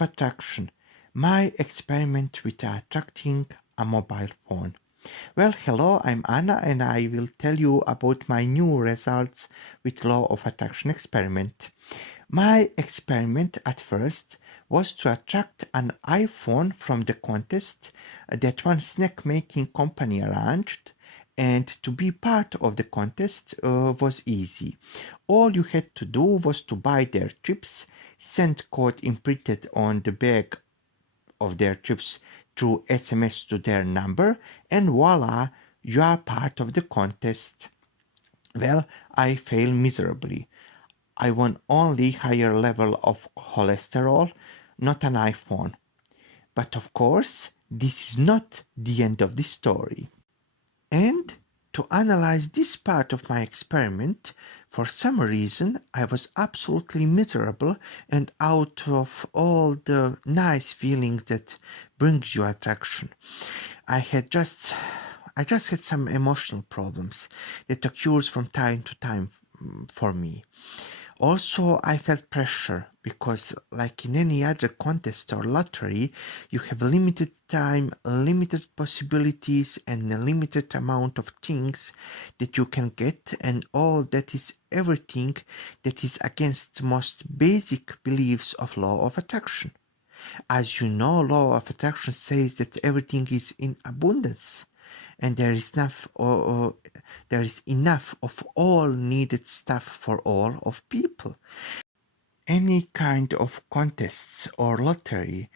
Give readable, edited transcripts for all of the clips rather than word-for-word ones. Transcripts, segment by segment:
of attraction, my experiment with attracting a mobile phone. Well, hello, I'm Anna and I will tell you about my new results with law of attraction experiment. My experiment at first was to attract an iPhone from the contest that one snack making company arranged, and to be part of the contest was easy. All you had to do was to buy their chips, send code imprinted on the bag of their chips through SMS to their number, and voila, you are part of the contest. Well, I failed miserably. I won only higher level of cholesterol, not an iPhone. But of course, this is not the end of the story. And to analyze this part of my experiment, for some reason I was absolutely miserable and out of all the nice feelings that brings you attraction. I just had some emotional problems that occurs from time to time for me. Also, I felt pressure because, like in any other contest or lottery, you have limited time, limited possibilities, and a limited amount of things that you can get, and all that is everything that is against most basic beliefs of law of attraction. As you know, law of attraction says that everything is in abundance, and there is enough of all needed stuff for all of people. Any kind of contests or lottery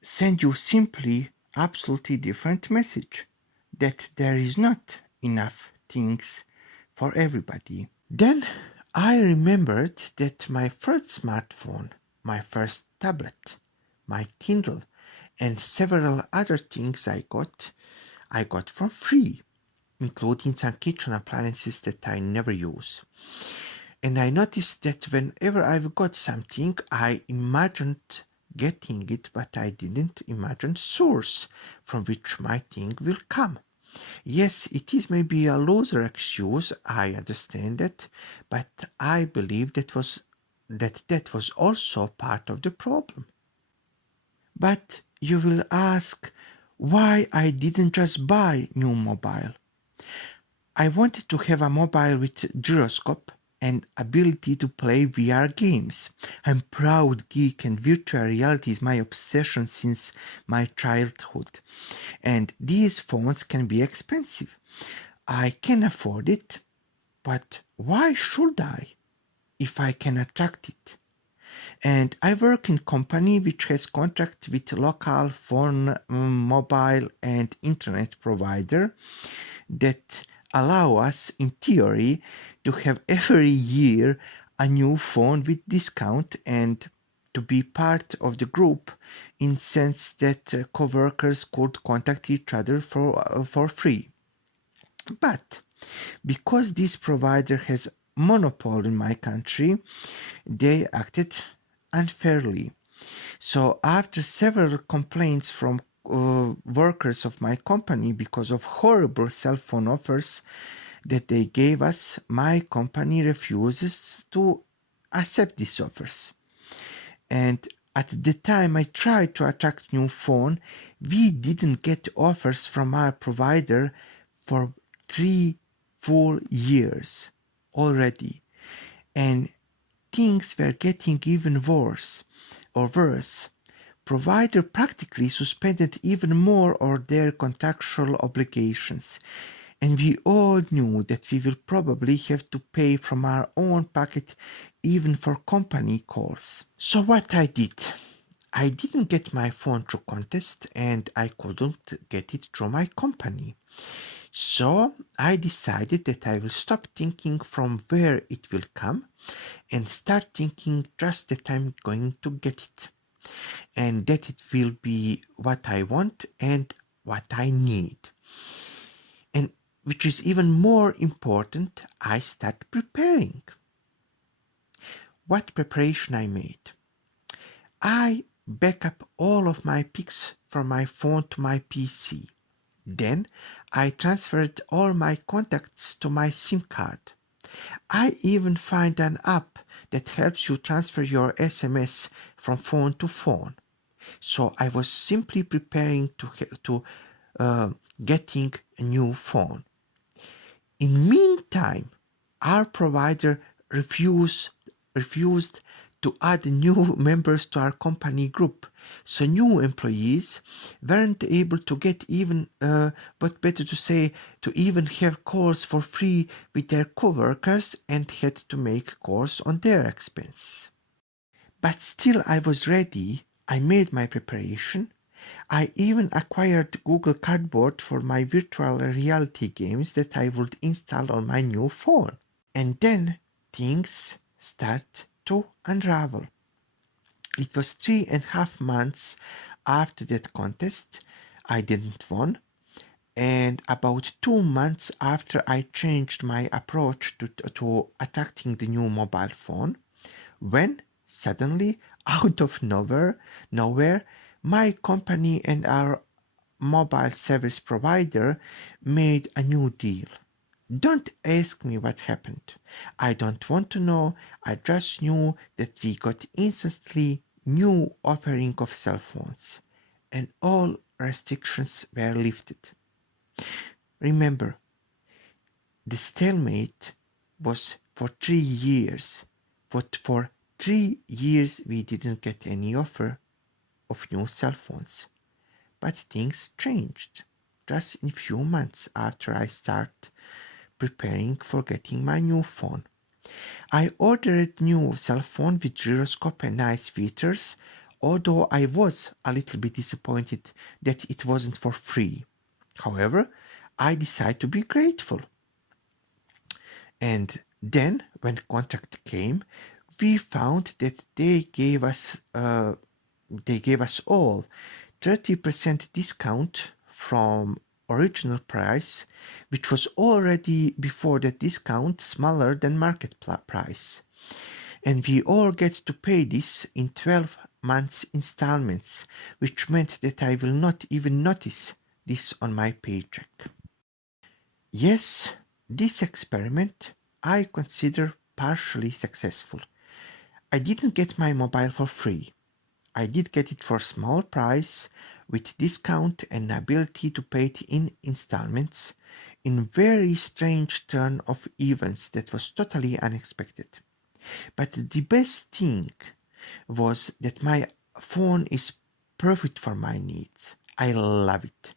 send you simply absolutely different message that there is not enough things for everybody. Then I remembered that my first smartphone, my first tablet, my Kindle, and several other things I got for free, including some kitchen appliances that I never use. And I noticed that whenever I've got something, I imagined getting it, but I didn't imagine source from which my thing will come. Yes, it is maybe a loser excuse, I understand that, but I believe that was also part of the problem. But you will ask why I didn't just buy new mobile. I wanted to have a mobile with gyroscope and ability to play VR games. I'm proud geek and virtual reality is my obsession since my childhood. And these phones can be expensive. I can afford it, but why should I if I can attract it? And I work in company which has contract with local phone, mobile and internet provider that allow us in theory to have every year a new phone with discount and to be part of the group in sense that co-workers could contact each other for free. But because this provider has monopoly in my country, they acted unfairly. So after several complaints from workers of my company because of horrible cell phone offers that they gave us, my company refuses to accept these offers. And at the time I tried to attract new phone, we didn't get offers from our provider for 3 full years already. And things were getting even worse. Provider practically suspended even more of their contractual obligations, and we all knew that we will probably have to pay from our own pocket even for company calls. So what I did? I didn't get my phone through contest and I couldn't get it through my company. So I decided that I will stop thinking from where it will come and start thinking just that I'm going to get it. And that it will be what I want and what I need. And which is even more important, I start preparing. What preparation I made? I back up all of my pics from my phone to my PC. Then I transferred all my contacts to my SIM card. I even find an app that helps you transfer your SMS from phone to phone. So I was simply preparing to getting a new phone. In meantime, our provider refused to add new members to our company group. So new employees weren't able to get even, but better to say, to even have calls for free with their coworkers and had to make calls on their expense. But still I was ready. I made my preparation. I even acquired Google Cardboard for my virtual reality games that I would install on my new phone. And then things start to unravel. It was 3.5 months after that contest. I didn't win. And about 2 months after I changed my approach to attracting the new mobile phone, when suddenly, out of nowhere, my company and our mobile service provider made a new deal. Don't ask me what happened. I don't want to know. I just knew that we got instantly new offering of cell phones and all restrictions were lifted. Remember, the stalemate was for 3 years, but for 3 years we didn't get any offer of new cell phones. But things changed just in few months after I started preparing for getting my new phone. I ordered new cell phone with gyroscope and nice features, although I was a little bit disappointed that it wasn't for free. However, I decided to be grateful. And then, when contract came, we found that they gave us all 30% discount from original price, which was already before the discount smaller than market price. And we all get to pay this in 12 months installments, which meant that I will not even notice this on my paycheck. Yes, this experiment I consider partially successful. I didn't get my mobile for free. I did get it for small price with discount and ability to pay it in installments in very strange turn of events that was totally unexpected. But the best thing was that my phone is perfect for my needs. I love it.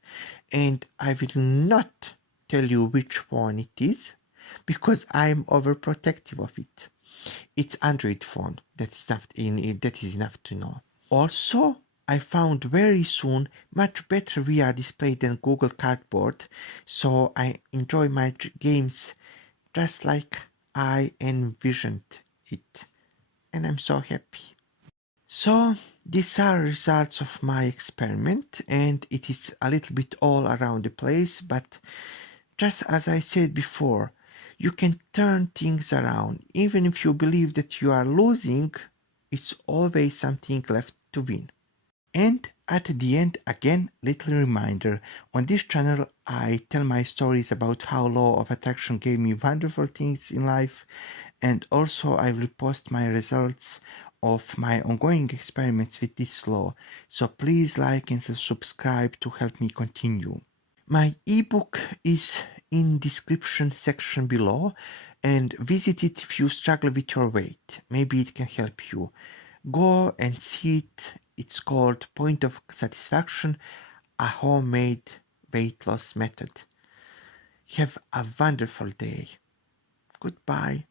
And I will not tell you which phone it is because I'm overprotective of it. It's Android phone. That is enough to know. Also, I found very soon much better VR display than Google Cardboard, so I enjoy my games just like I envisioned it, and I'm so happy. So, these are results of my experiment, and it is a little bit all around the place, but just as I said before, you can turn things around. Even if you believe that you are losing, it's always something left to win. And at the end, again, little reminder, on this channel I tell my stories about how law of attraction gave me wonderful things in life, and also I will post my results of my ongoing experiments with this law, so please like and subscribe to help me continue. My ebook is in description section below, and visit it if you struggle with your weight. Maybe it can help you. Go and see it. It's called Point of Satisfaction, a homemade weight loss method. Have a wonderful day. Goodbye.